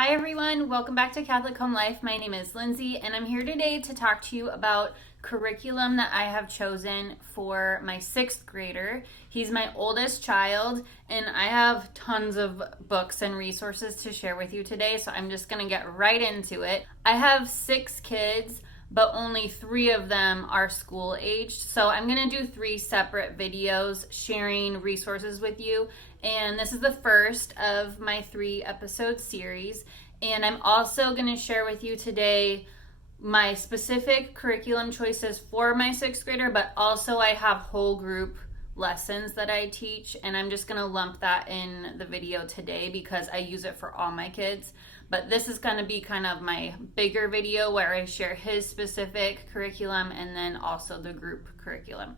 Hi everyone, welcome back to Catholic Home Life. My name is Lindsey and I'm here today to talk to you about curriculum that I have chosen for my 6th grader. He's my oldest child and I have tons of books and resources to share with you today, so I'm just going to get right into it. I have 6 kids, but only 3 of them are school aged. So I'm going to do 3 separate videos sharing resources with you. And this is the first of my 3 episode series. And I'm also going to share with you today my specific curriculum choices for my 6th grader, but also I have whole group lessons that I teach, and I'm just going to lump that in the video today because I use it for all my kids. But this is going to be kind of my bigger video where I share his specific curriculum and then also the group curriculum.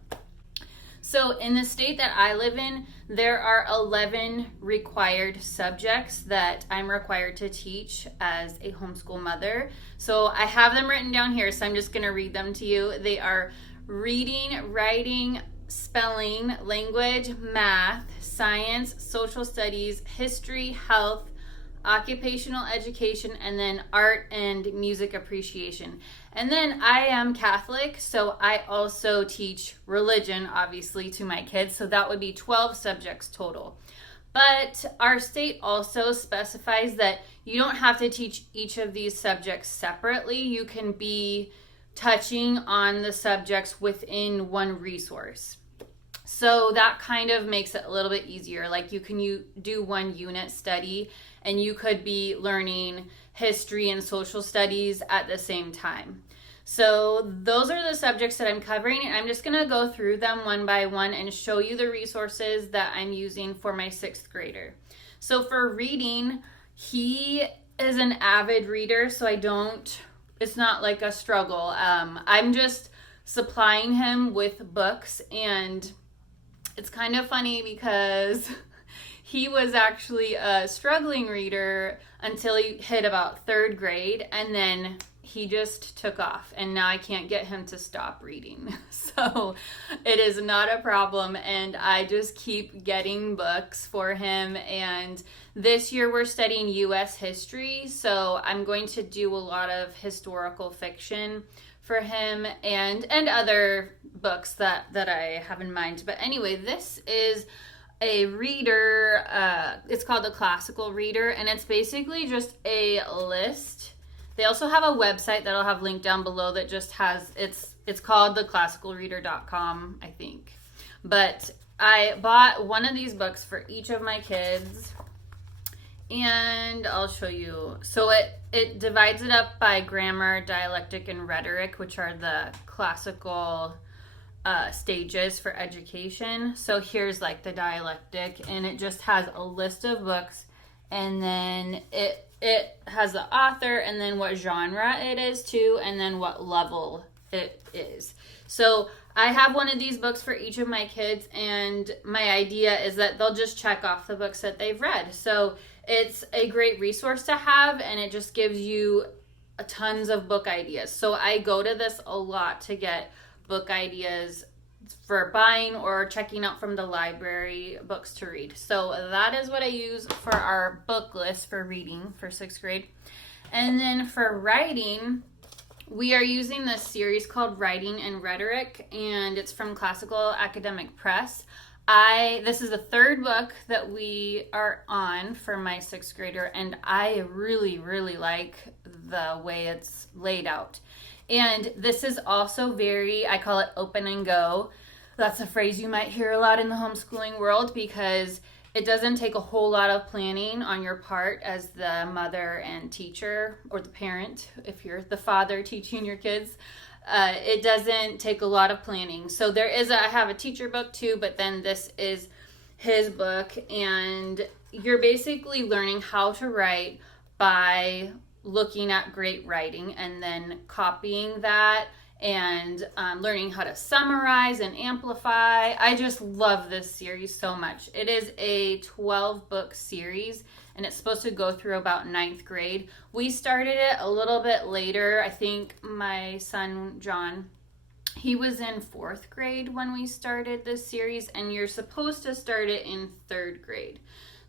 So in the state that I live in, there are 11 required subjects that I'm required to teach as a homeschool mother. So I have them written down here, so I'm just going to read them to you. They are reading, writing, spelling, language, math, science, social studies, history, health, occupational education, and then art and music appreciation. And then I am Catholic, so I also teach religion, obviously, to my kids. So that would be 12 subjects total. But our state also specifies that you don't have to teach each of these subjects separately. You can be touching on the subjects within one resource. So that kind of makes it a little bit easier. Like you do one unit study and you could be learning history and social studies at the same time. So those are the subjects that I'm covering, and I'm just going to go through them one by one and show you the resources that I'm using for my 6th grader. So for reading, he is an avid reader, so it's not like a struggle. I'm just supplying him with books, and it's kind of funny because he was actually a struggling reader until he hit about 3rd grade, and then he just took off, and now I can't get him to stop reading. So it is not a problem, and I just keep getting books for him. And this year we're studying U.S. history, so I'm going to do a lot of historical fiction for him and other books that I have in mind. But anyway, this is a reader. It's called the Classical Reader, and it's basically just a list. They also have a website that I'll have linked down below that just has, it's called theclassicalreader.com, I think. But I bought one of these books for each of my kids, and I'll show you. So it divides it up by grammar, dialectic, and rhetoric, which are the classical stages for education. So here's like the dialectic, and it just has a list of books, and then it has the author, and then what genre it is too, and then what level it is. So I have one of these books for each of my kids, and my idea is that they'll just check off the books that they've read. So it's a great resource to have, and it just gives you tons of book ideas. So I go to this a lot to get book ideas for buying or checking out from the library books to read. So that is what I use for our book list for reading for 6th grade. And then for writing, we are using this series called Writing and Rhetoric, and it's from Classical Academic Press. This is the 3rd book that we are on for my 6th grader, and I really, really like the way it's laid out. And this is also I call it open and go. That's a phrase you might hear a lot in the homeschooling world because it doesn't take a whole lot of planning on your part as the mother and teacher, or the parent, if you're the father teaching your kids. It doesn't take a lot of planning. So I have a teacher book too, but then this is his book, and you're basically learning how to write by looking at great writing and then copying that and learning how to summarize and amplify. I just love this series so much. It is a 12-book series, and it's supposed to go through about 9th grade. We started it a little bit later. I think my son, John, he was in 4th grade when we started this series, and you're supposed to start it in 3rd grade.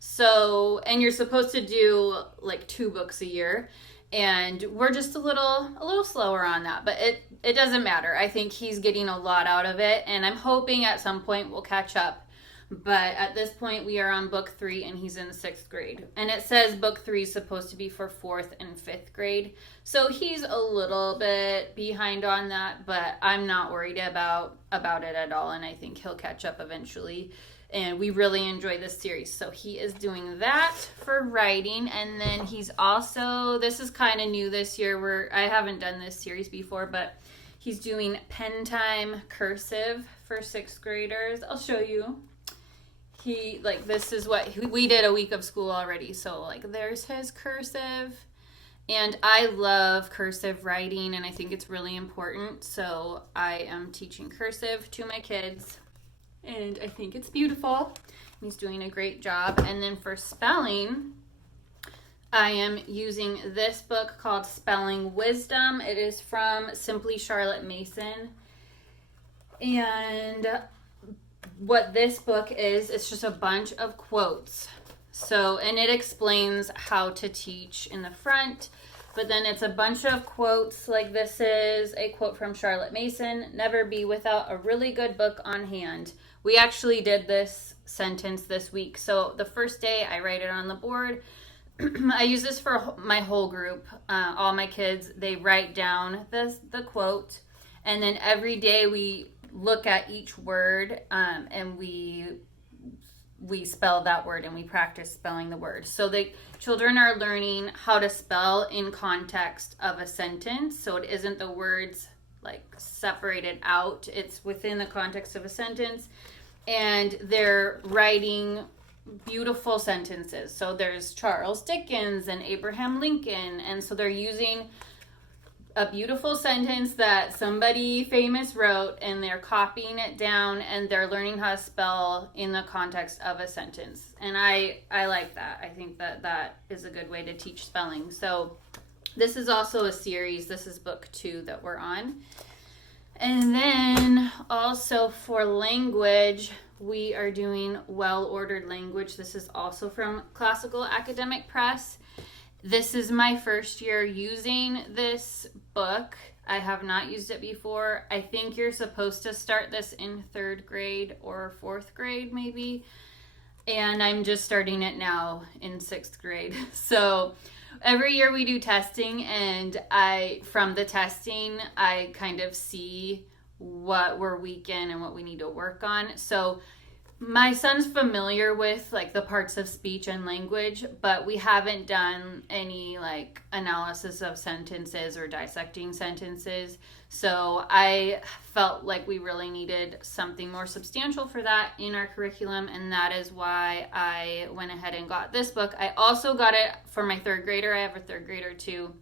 So, and you're supposed to do like 2 books a year. And we're just a little slower on that, but it doesn't matter. I think he's getting a lot out of it, and I'm hoping at some point we'll catch up. But at this point, we are on book 3, and he's in 6th grade. And it says book 3 is supposed to be for 4th and 5th grade. So he's a little bit behind on that, but I'm not worried about it at all, and I think he'll catch up eventually. And we really enjoy this series. So he is doing that for writing. And then he's also, this is kind of new this year, I haven't done this series before, but he's doing pen time cursive for 6th graders. I'll show you. This is what we did a week of school already. So like there's his cursive. And I love cursive writing, and I think it's really important. So I am teaching cursive to my kids. And I think it's beautiful. He's doing a great job. And then for spelling, I am using this book called Spelling Wisdom. It is from Simply Charlotte Mason. And what this book is, it's just a bunch of quotes. So, and it explains how to teach in the front. But then it's a bunch of quotes, like this is a quote from Charlotte Mason: "Never be without a really good book on hand." We actually did this sentence this week. So the first day I write it on the board. I use this for my whole group. All my kids, they write down the quote. And then every day we look at each word and we spell that word, and we practice spelling the word. So the children are learning how to spell in context of a sentence. So it isn't the words like separated out. It's within the context of a sentence. And they're writing beautiful sentences. So there's Charles Dickens and Abraham Lincoln. And so they're using a beautiful sentence that somebody famous wrote, and they're copying it down, and they're learning how to spell in the context of a sentence. And I like that. I think that is a good way to teach spelling. So this is also a series. This is book 2 that we're on. And then also for language, we are doing Well-Ordered Language. This is also from Classical Academic Press. This is my first year using this book. I have not used it before. I think you're supposed to start this in 3rd grade or 4th grade maybe. And I'm just starting it now in 6th grade. So every year we do testing, and from the testing, I kind of see what we're weak in and what we need to work on. So my son's familiar with like the parts of speech and language, but we haven't done any like analysis of sentences or dissecting sentences. So I felt like we really needed something more substantial for that in our curriculum, and that is why I went ahead and got this book. I also got it for my 3rd grader. I have a 3rd grader too,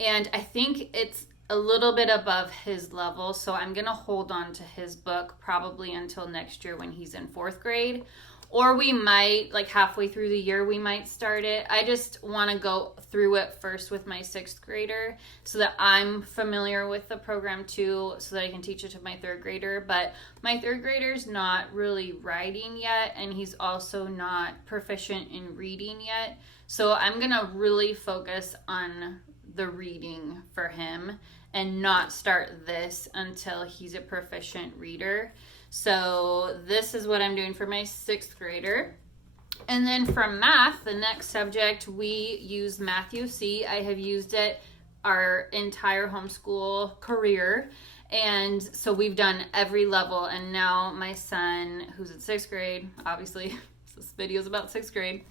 and I think it's a little bit above his level, so I'm gonna hold on to his book probably until next year when he's in 4th grade. Or we might, like halfway through the year, we might start it. I just want to go through it first with my 6th grader so that I'm familiar with the program too, so that I can teach it to my 3rd grader. But my 3rd grader's not really writing yet, and he's also not proficient in reading yet. So I'm going to really focus on the reading for him and not start this until he's a proficient reader. So this is what I'm doing for my 6th grader. And then from math, the next subject, we use Matthew C. I have used it our entire homeschool career. And so we've done every level. And now my son, who's in 6th grade, obviously this video is about 6th grade,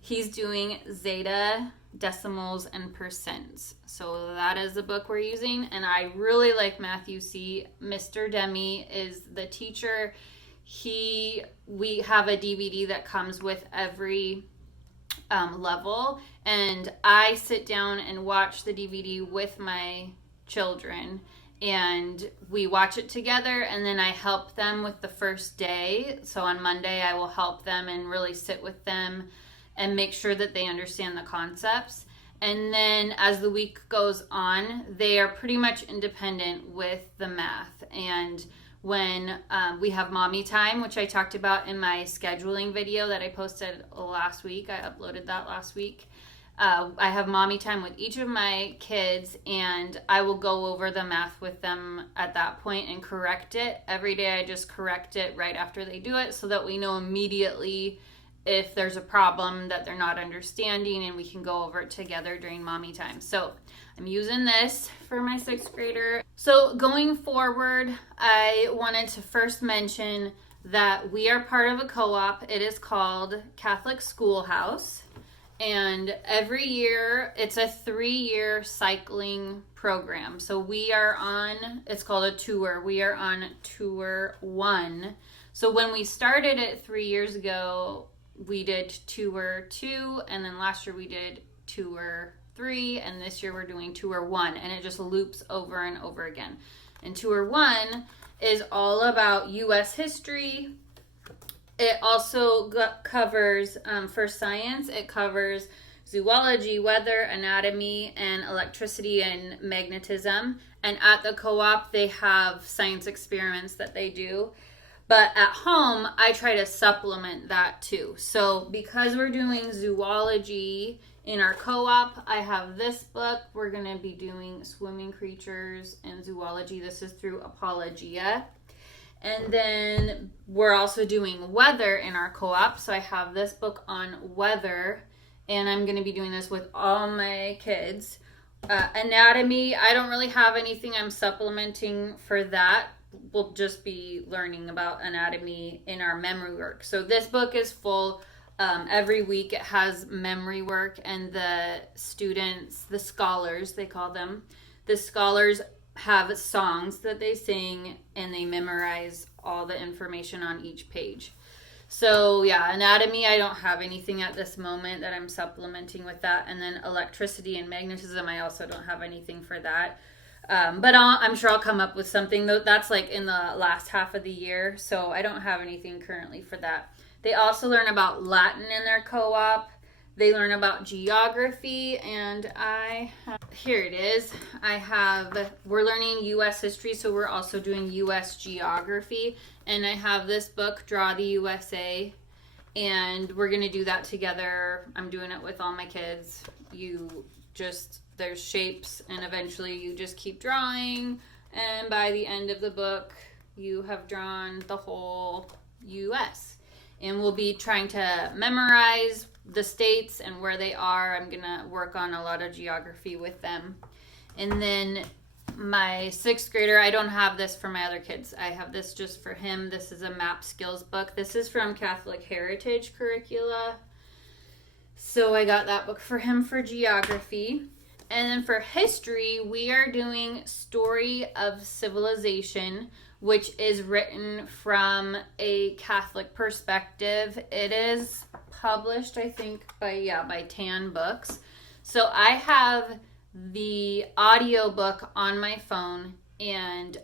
he's doing zeta, decimals, and percents. So that is the book we're using, and I really like Matthew C. Mr. Demi is the teacher. We have a DVD that comes with every level, and I sit down and watch the DVD with my children, and we watch it together, and then I help them with the first day. So on Monday I will help them and really sit with them and make sure that they understand the concepts. And then as the week goes on, they are pretty much independent with the math. And when we have mommy time, which I talked about in my scheduling video that I posted last week. I uploaded that last week. I have mommy time with each of my kids, and I will go over the math with them at that point and correct it. Every day I just correct it right after they do it so that we know immediately if there's a problem that they're not understanding, and we can go over it together during mommy time. So I'm using this for my 6th grader. So going forward, I wanted to first mention that we are part of a co-op. It is called Catholic Schoolhouse. And every year, it's a 3-year cycling program. So we are on, it's called a tour. We are on tour 1. So when we started it 3 years ago, we did tour 2, and then last year we did tour 3, and this year we're doing tour 1, and it just loops over and over again. And tour 1 is all about U.S. history. It also covers, for science, it covers zoology, weather, anatomy, and electricity and magnetism. And at the co-op, they have science experiments that they do. But at home, I try to supplement that too. So because we're doing zoology in our co-op, I have this book. We're going to be doing swimming creatures and zoology. This is through Apologia. And then we're also doing weather in our co-op. So I have this book on weather, and I'm going to be doing this with all my kids. Anatomy, I don't really have anything I'm supplementing for that. We'll just be learning about anatomy in our memory work. So this book is full. Every week it has memory work, and the students, the scholars, they call them, the scholars have songs that they sing, and they memorize all the information on each page. So yeah, anatomy, I don't have anything at this moment that I'm supplementing with that. And then electricity and magnetism, I also don't have anything for that. But I'm sure I'll come up with something. Though that's like in the last half of the year, so I don't have anything currently for that. They also learn about Latin in their co-op. They learn about geography, and here it is. We're learning U.S. history, so we're also doing U.S. geography. And I have this book, Draw the USA, and we're going to do that together. I'm doing it with all my kids. There's shapes, and eventually you just keep drawing, and by the end of the book, you have drawn the whole U.S. And we'll be trying to memorize the states and where they are. I'm going to work on a lot of geography with them. And then my 6th grader, I don't have this for my other kids. I have this just for him. This is a map skills book. This is from Catholic Heritage Curricula. So I got that book for him for geography. And then for history, we are doing Story of Civilization, which is written from a Catholic perspective. It is published, I think, by Tan Books. So I have the audiobook on my phone, and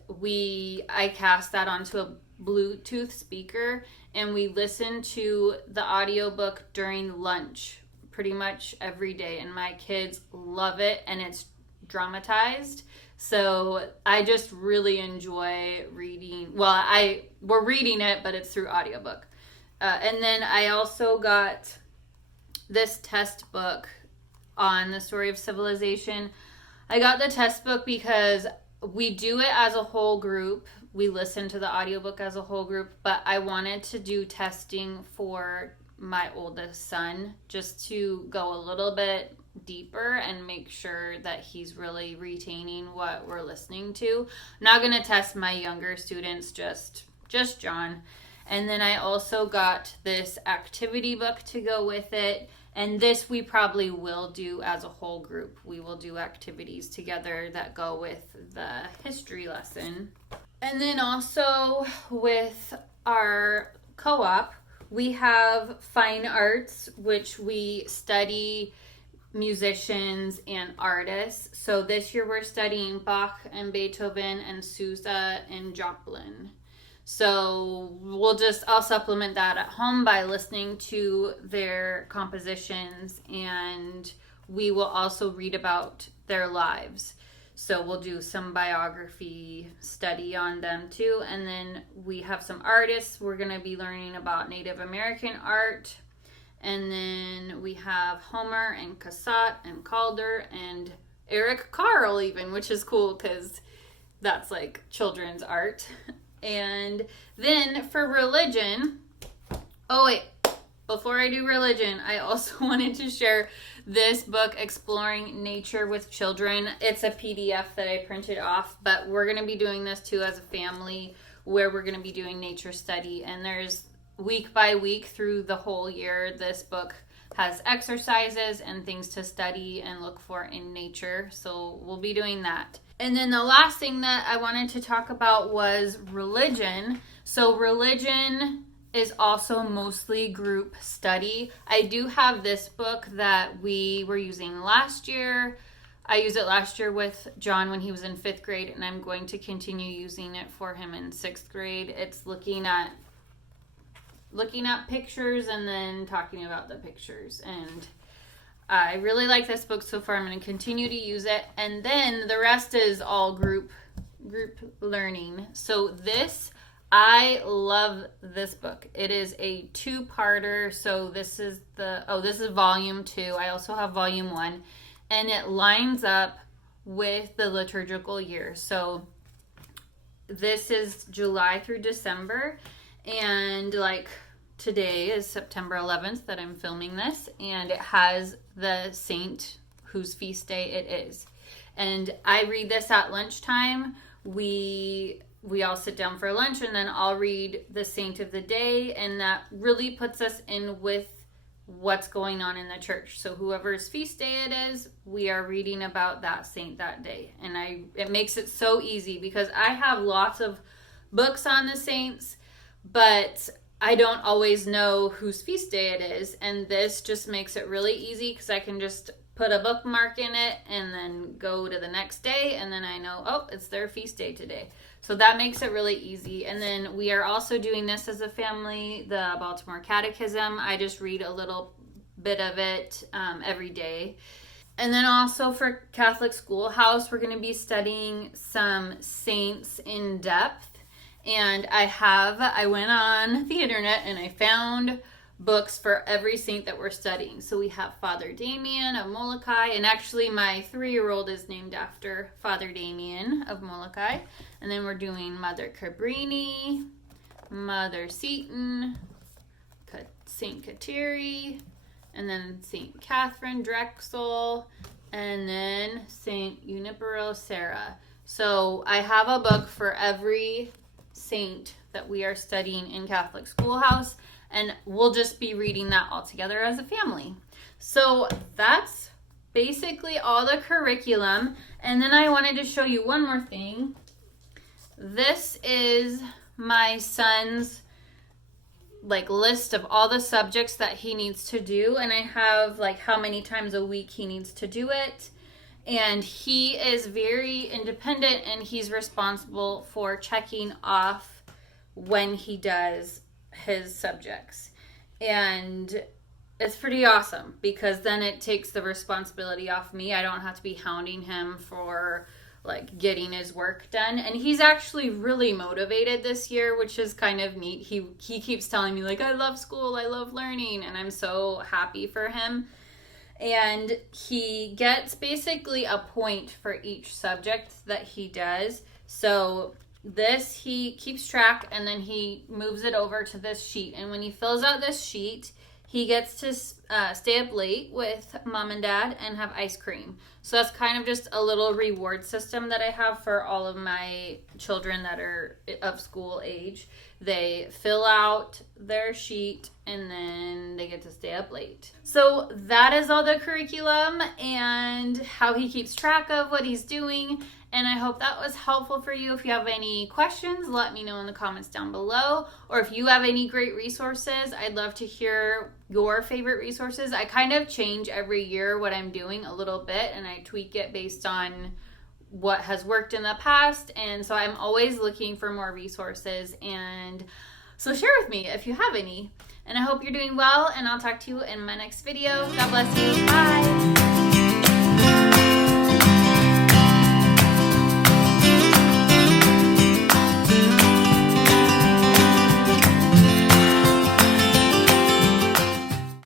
I cast that onto a Bluetooth speaker, and we listen to the audiobook during lunch pretty much every day, and my kids love it, and it's dramatized. So I just really enjoy reading. Well, we're reading it, but it's through audiobook. And then I also got this test book on the Story of Civilization. I got the test book because we do it as a whole group. We listen to the audiobook as a whole group, but I wanted to do testing for my oldest son just to go a little bit deeper and make sure that he's really retaining what we're listening to. I'm not going to test my younger students, just John. And then I also got this activity book to go with it. And this we probably will do as a whole group. We will do activities together that go with the history lesson. And then also with our co-op, we have fine arts, which we study musicians and artists. So this year we're studying Bach and Beethoven and Sousa and Joplin. So I'll supplement that at home by listening to their compositions, and we will also read about their lives. So we'll do some biography study on them too. And then we have some artists. We're going to be learning about Native American art. And then we have Homer and Cassatt and Calder and Eric Carle even, which is cool because that's like children's art. And then for religion, oh wait, before I do religion, I also wanted to share this book, Exploring Nature with Children. It's a PDF that I printed off, but we're going to be doing this too as a family, where we're going to be doing nature study. And there's week by week through the whole year, this book has exercises and things to study and look for in nature. So we'll be doing that. And then the last thing that I wanted to talk about was religion. So religion is also mostly group study. I do have this book that we were using last year. I used it last year with John when he was in 5th grade, and I'm going to continue using it for him in 6th grade. It's looking at pictures and then talking about the pictures. And I really like this book so far. I'm going to continue to use it. And then the rest is all group learning. So I love this book. It is a 2-parter. So this is volume 2. I also have volume 1, and it lines up with the liturgical year. So this is July through December, and like today is September 11th that I'm filming this, and it has the saint whose feast day it is. And I read this at lunchtime. We all sit down for lunch, and then I'll read the saint of the day, and that really puts us in with what's going on in the church. So whoever's feast day it is, we are reading about that saint that day. And it makes it so easy because I have lots of books on the saints, but I don't always know whose feast day it is. And this just makes it really easy because I can just put a bookmark in it and then go to the next day, and then I know, oh, it's their feast day today. So that makes it really easy. And then we are also doing this as a family, the Baltimore Catechism. I just read a little bit of it every day. And then also for Catholic Schoolhouse, we're going to be studying some saints in depth. And I went on the internet and I found books for every saint that we're studying. So we have Father Damien of Molokai, and actually my 3-year-old is named after Father Damien of Molokai. And then we're doing Mother Cabrini, Mother Seton, Saint Kateri, and then Saint Catherine Drexel, and then Saint Junipero Serra. So I have a book for every saint that we are studying in Catholic Schoolhouse, and we'll just be reading that all together as a family. So that's basically all the curriculum. And then I wanted to show you one more thing. This is my son's list of all the subjects that he needs to do, and I have how many times a week he needs to do it. And he is very independent, and he's responsible for checking off when he does his subjects. And it's pretty awesome because then it takes the responsibility off me. I don't have to be hounding him for getting his work done. And he's actually really motivated this year, which is kind of neat. He keeps telling me I love school, I love learning, and I'm so happy for him. And he gets basically a point for each subject that he does. So this he keeps track, and then he moves it over to this sheet. And when he fills out this sheet, he gets to stay up late with mom and dad and have ice cream. So that's kind of just a little reward system that I have for all of my children that are of school age. They fill out their sheet and then they get to stay up late. So that is all the curriculum and how he keeps track of what he's doing. And I hope that was helpful for you. If you have any questions, let me know in the comments down below. Or if you have any great resources, I'd love to hear your favorite resources. I kind of change every year what I'm doing a little bit, and I tweak it based on what has worked in the past. And so I'm always looking for more resources. And so share with me if you have any. And I hope you're doing well, and I'll talk to you in my next video. God bless you. Bye.